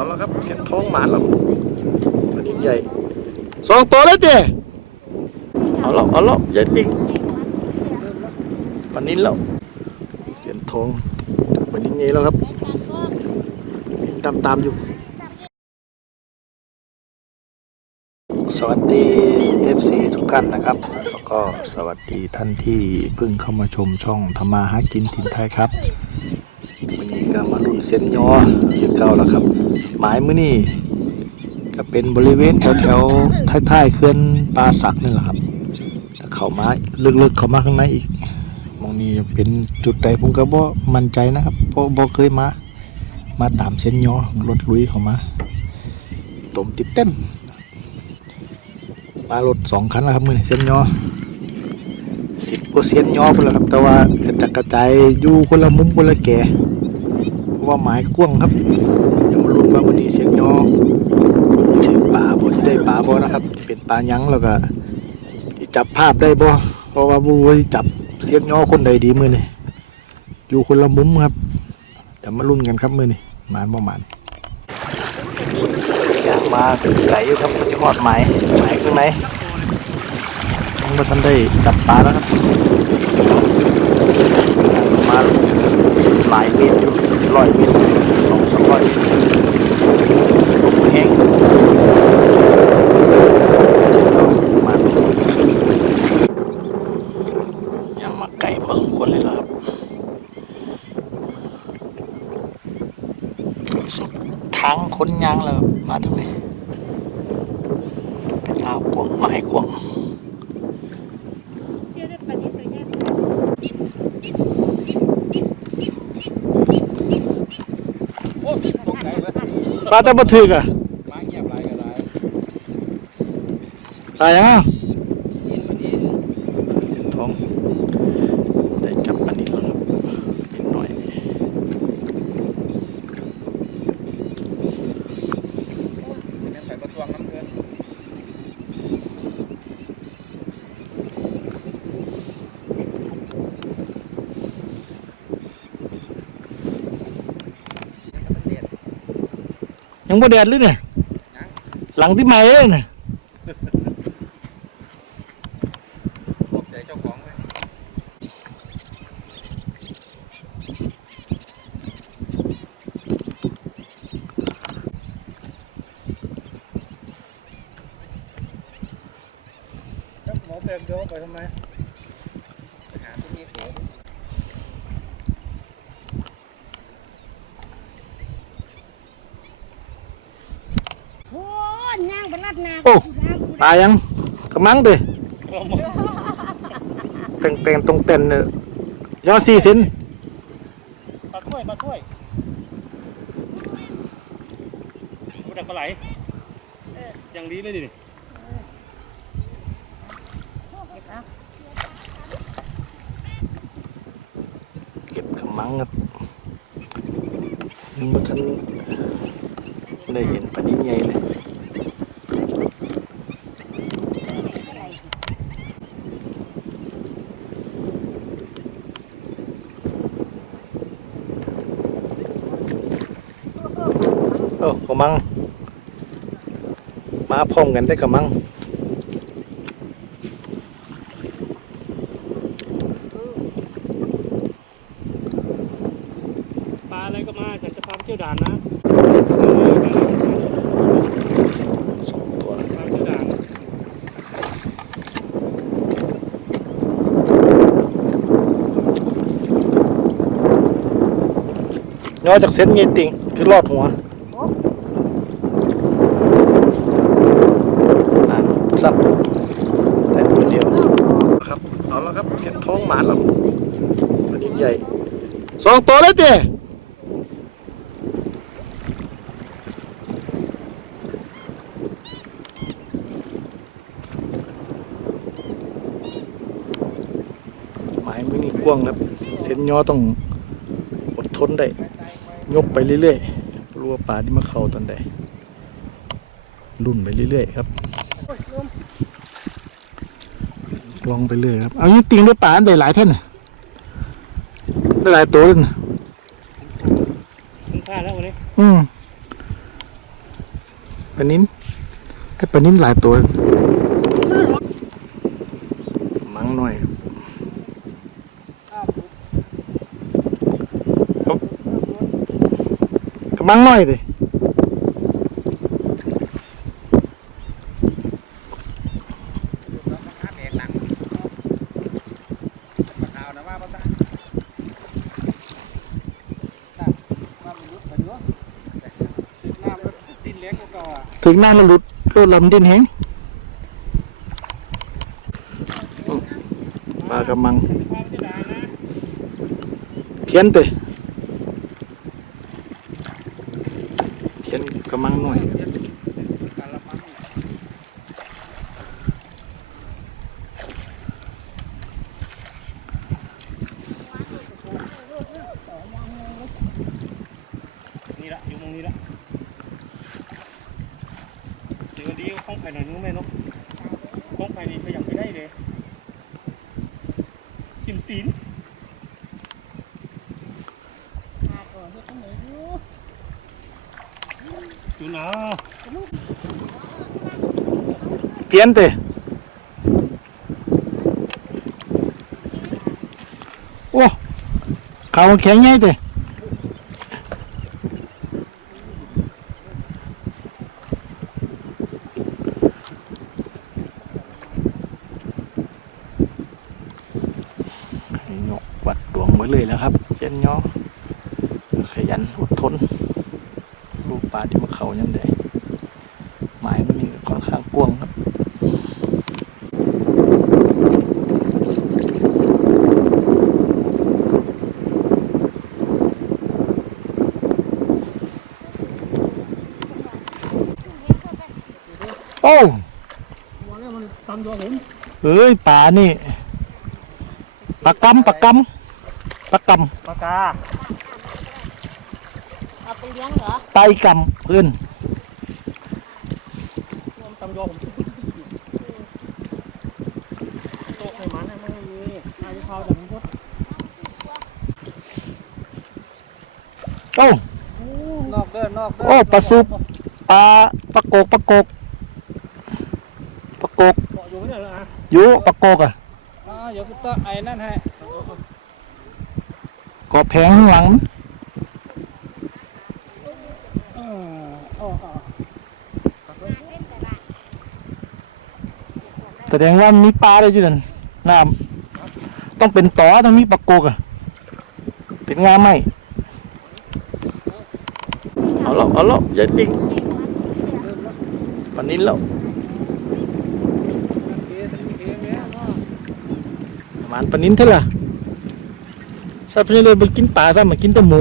เอาแล้วครับเสียงท้องหมาแล้วปลานินใหญ่2 ตัวเลยเจ้เอาแล้วใหญ่จริงปลานินแล้วเสียงท้องปลานินใหญ่แล้วครับตามอยู่สวัสดี FC ทุกท่านนะครับแล้วก็สวัสดีท่านที่เพิ่งเข้ามาชมช่องทำมาหากินถิ่นไทยครับวันนี้ก็มาลุ่นเส้นยออยู่เก่าแล้วครับหมายมื้อนี้ก็เป็นบริเวณแถวท้ายๆเขื่อนปลาสักนี่แหละครับถ้าเข้ามาลึกๆเข้ามาข้างในอีกมองนี้เป็นจุดใดผมก็บ่มั่นใจนะครับเพราะบ่เคยมาตามเส้นยอรถลุยเข้ามาต้มติดเต็มมารถ2 คันแล้วครับมือเส้นยอ10 กว่าเส้นยอไปแล้วครับแต่ว่ากระจายอยู่คนละมุมคนละแก่เพราะว่าหมายกว้างครับจะมาลุ้นว่าวันนี้เส้นยอถึงปลาบ่จะได้ปลาบ่นะครับเป็นปลายั้งแล้วก็จับภาพได้บ่เพราะว่าบูจับเส้นยอคนใดดีมือนี่อยู่คนละมุมครับจะมาลุ้นกันครับมือนี่หมานบ่หมานอยากมาไก่อยู่ครับที่หอดหมายข้างในยังไม่ทันได้จับปลาแล้วครับมาหลายเมตรอยู่100 เมตร200-300 ลมแห้งมายังมาไก่พอสมควรเลยครับทางคนยางเลยมาตรงนี้เป็นลาวกวงไม้กวงปลาตะบัดถือกอะตายยังอ่ะท้องได้จับปลานิลแล้วครับนิดหน่อยยังบ่แดดเลยเนี่ยหลังที่ใหม่เลยเนี่ยขอบใจเจ้าของเลยหมอเต็มเดี๋ยวไปทำไมไปหาที่มีเสียโอ้ตายยังกำลังดิเต็งตรงเต็นเนี่ยยอ4 เซนปลาถ้วยกูดักปลาไหลอย่างดีเลยดิเก็บกำลังครับยังไม่ทันได้เห็นปลานี้ใหญ่เลยโอ้กำลังมาพร้อมกันได้กำลังปลาอะไรก็มาจากจะพาไปเที่ยวด่านนะ2 ตัวพาเที่ยวด่านยอจากเส้นเงี้ยติงคือรอดหัวสับแต่ตัวเดียวครับเอาแล้วครับเสียงท้องหมาแล้วปลานินใหญ่2 ตัวเลยเจ้หมายมือนี่กว้างครับเส้นยอต้องอดทนได้ยกไปเรื่อยๆรัวปลาที่มาเข้าตอนใดรุ่นไปเรื่อยๆครับลองไปเรื่อยครับเอายิ่งติงด้วยปลาได้หลายท่านได้หลายตัวเลยนะ คุ้มค่าแล้ววันนี้ ปลานิ้นให้ปลานิ้นหลายตัวมั้งหน่อยกระมังหน่อยดิถึงหน้ามันหลุดก็ลำดินแห้งปลากระมังเพี้ยนเตะเพี้ยนกระมังหน่อยนี่ละอยู่ตรงนี้ละเดี๋ยวดีข้องไผ่หน่อยนึงแม่นกข้องไผ่นี่ขยับไม่ได้เลยกินตีนดูนะ เพี้ยนเตะโอ้ขาวแข็งใหญ่เตะยกวัดดวงไว้เลยแล้วครับเจนย่อขยันอดทนลูกปลาที่มาเขายังได้หมายมันนี่ค่อนข้างกว้างครับโอ้วันนี้มันตำตัวผม เอ้ยป่านี่ปลากำปากกา เอาไปเลี้ยงเหรอ ไตกำเพื่อน ตำตัวผมโตให้มันไม่มีอายุเขาแต่มันพด โอ้ นอกเด้อนอกเด้ โอ้ปลาซุปปลาโกกปลาโกก เกาะอยู่ไม่ได้เลยอ่ะ อยู่ปลาโกกอ่ะ เดี๋ยวกูต้องไอ้นั่นให้ เกาะแผงข้างหลังแสดงว่ามีปลาอะไรอยู่นั่นน้ำต้องเป็นต่อต้องมีปลาโกกอ่ะเป็นงาไหมเอาแล้วอย่าดิ้งปันนี้แล้วหมานปันนี้เท่าไหร่ถ้าเพื่อนเลยไปกินปลาถ้ามากินแต่หมู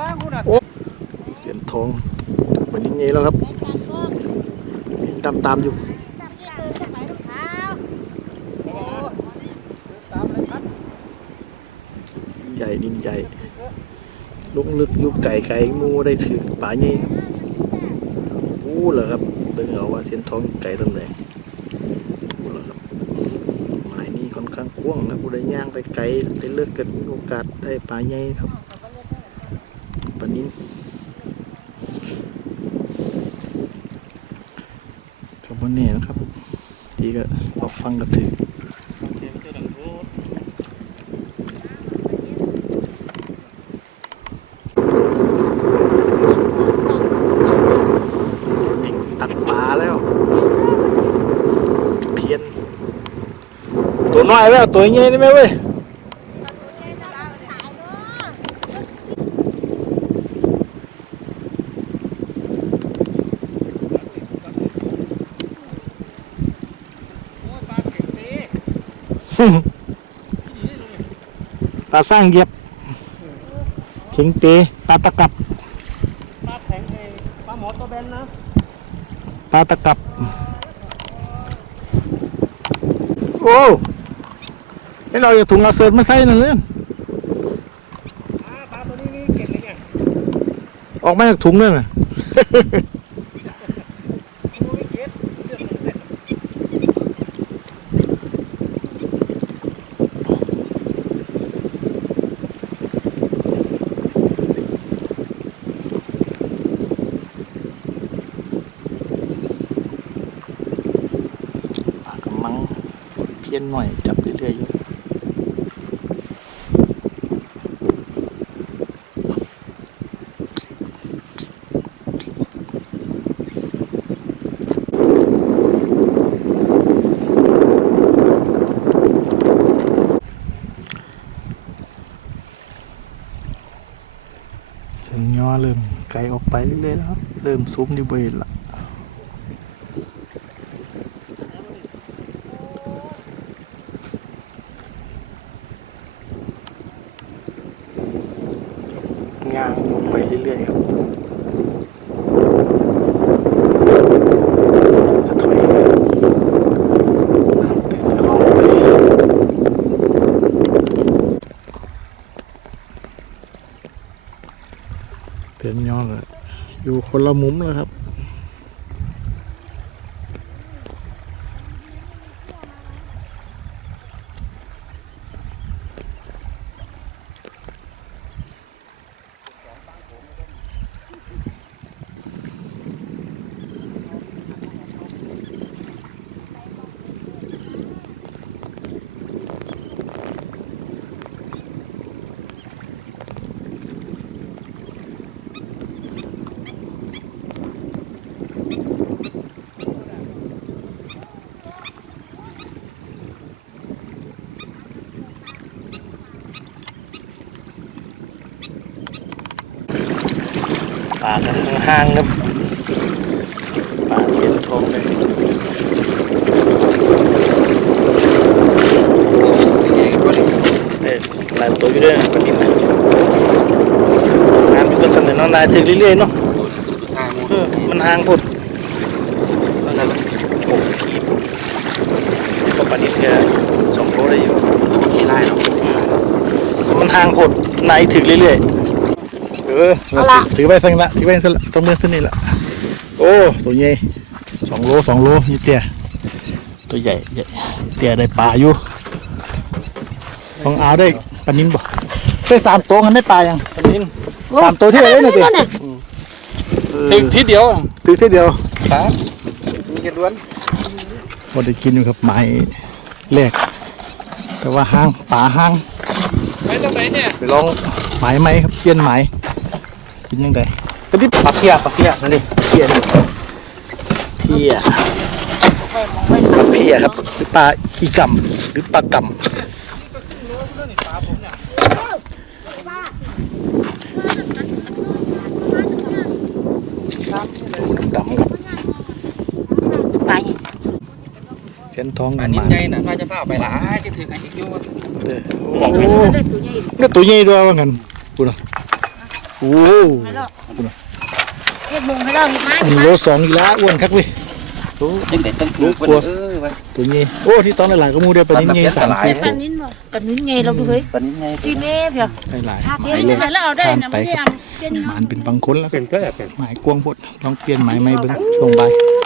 ล้างคุณอ่ะ เสียนทองวันนี้ไงแล้วครับตามอยู่ดินใหญ่ลุกลึกยุกไก่มูได้ถือป่าใหญ่อู้เหรอครับเบิ่งเอาว่าเสียนทองไก่ตรงไหนอู้เหรอครับหมายนี้ค่อนข้างกว้างนะผู้ใดย่างไปไกลได้เลือกกันมีโอกาสได้ป่าใหญ่ครับปลานิ้นกับวันนี้นะครับดีก็เราฟังกันถือตักปลาแล้วเพียนตัวน้อยแล้วตัวใหญ่ได้ไหมเว้ยปลาสร้างเย็บเข็งเปปลาตะกับ ปลาแข็งเองปลาหมอตัวเบนนะ ปลาตะกับโอ้ให้เราอย่าถุงอาเซิร์มาใส่นั่นเลย อกมาจากถุงนั่นน่ะ ปลากำมังเพี้ยนหน่อยจับเรื่อยๆอยู่เส้นย่อเริ่มไกลออกไปเรื่อยๆแล้วครับ เริ่มซุ้มที่บริเวณละย่างลงไปเรื่อยๆครับจะถอยไปน้ำเต็มห้องไปเต็มยอดเลยอยู่คนละมุมเลยครับปลากันห่างๆครับปลาเสียนทองเลยหลายตัวอยู่ด้วยปลาดินนะน้ำมันก็เสนอน้องนายถึงเรื่อยๆเนาะมันห่างพุดนั่นแหละโอ้ขีดก็ปลาดินแค่2 โลได้อยู่ขี้ไล่เนาะมันห่างพุดนายถึงเรื่อยๆถือไปสั่งละถือไปสั่งละต้องมือขึ้นนี่ละโอ้ตัวใหญ่2 โลนี่เตี้ยตัวใหญ่เตี้ยได้ปลาอยู่ต้องเอาได้ปลานิ้นบ่ได้3 ตัวกันได้ปลายังปลานิ้น3 ตัวที่ไหนเนี่ยเตี้ยทีเดียวถือทีเดียวครับมีแค่ล้วนพอได้กินอยู่ครับไม้แรกแต่ว่าห้างปลาห้างไปตรงไหนเนี่ยไปลองหมายไหมครับเปลี่ยนหมายกินยังไงก็ที่ปลาเพี้ยนั่นดิเพี้ยครับหรือปลาอีกำหรือปลากำดำครับไปเส้นทอง อันนี้ไงน่ะถ้าจะพาไปหลายที่ถือไอ้อีกอยู่ โอ้นี่ตัวใหญ่ด้วยว่างั้นกูนะโอ้เรียกมุงให้เรามีไม้ 1 โล 2อีกแล้วอ้วนคักเว้ย ยังเด็ดตั้งถูกตัวใหญ่โอ้ที่ตอนหลายๆก็มูเดียวปลานิ้นใหญ่3 ขีด ปนนิ้นบ่ปนนิ้นไงเราดูเฮ้ย ปนี้ไง ตีเน่เพียว หลาย เปลี่ยนแล้วเอาได้นะไม่ได้เอาเปลี่ยน หมานเป็นบางคนแล้ว เป็นก็แบบเป็น หมายกวงพดลองเปลี่ยนหมายไม่เบิ้งช่วงใบ